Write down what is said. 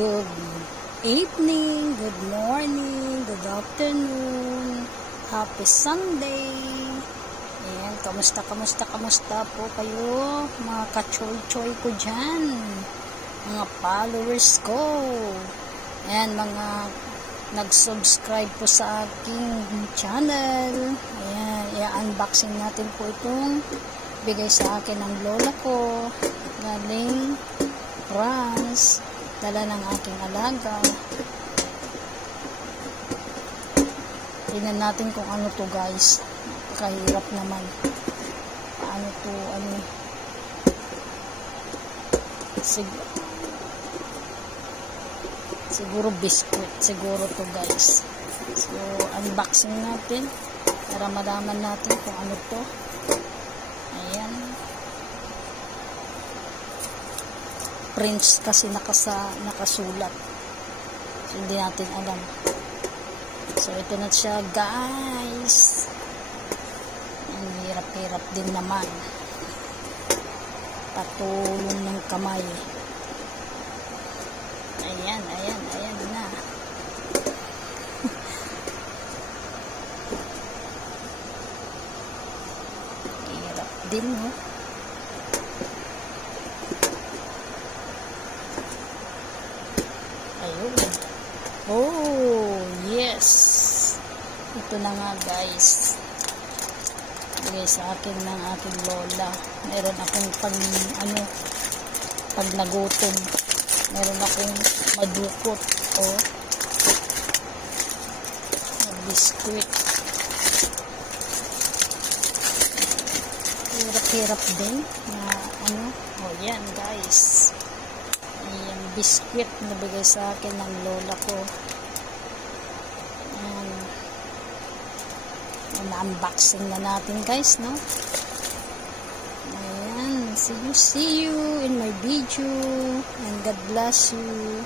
Good evening, good morning, good afternoon, happy Sunday. Ayan, kamusta po kayo, mga ka-choy-choy ko dyan, mga followers ko. Ayan, mga nag-subscribe po sa aking channel. Ayan, i-unboxing natin po itong bigay sa akin ng lola ko, galing France. Dala ng aking alaga. Tingnan natin kung ano to, guys. Kahirap naman. Paano to, siguro biscuit. Siguro to, guys. So, unboxing natin para malaman natin kung ano to. Ayan. Prince kasi nakasulat. So, hindi natin alam. So, ito na siya, guys. Ang hirap-hirap din naman. Patulong ng kamay. Ayan na. Hirap din, no? Ayun. Oh, yes. Ito na nga, guys. Bigay sa akin ng aking lola. Meron akong pag nagutom. Meron akong madukot. Oh. Na biskuit. Hirap-hirap din. Oh, yan, guys. Ayan, biskuit na bigay sa akin ng lola ko. Na-unboxing na natin, guys, no? Ayan, see you in my video, and God bless you.